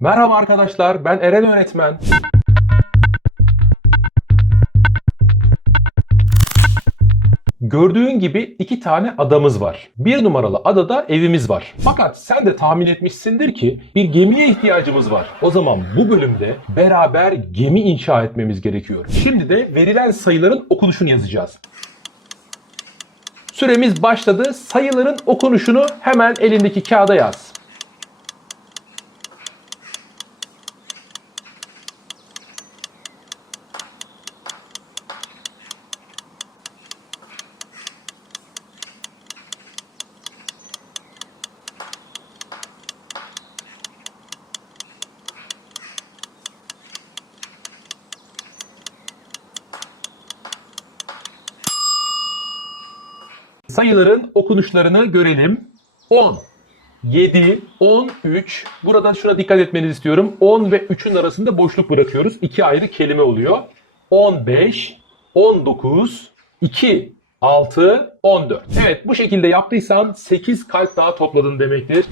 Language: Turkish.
Merhaba arkadaşlar, ben Eren öğretmen. Gördüğün gibi iki tane adamız var. Bir numaralı adada evimiz var. Fakat sen de tahmin etmişsindir ki bir gemiye ihtiyacımız var. O zaman bu bölümde beraber gemi inşa etmemiz gerekiyor. Şimdi de verilen sayıların okunuşunu yazacağız. Süremiz başladı. Sayıların okunuşunu hemen elindeki kağıda yaz. Sayıların okunuşlarını görelim. 10, 7, 13. Burada şuna dikkat etmenizi istiyorum. 10 ve 3'ün arasında boşluk bırakıyoruz. İki ayrı kelime oluyor. 15, 19, 2, 6, 14. Evet bu şekilde yaptıysan 8 kalp daha topladın demektir.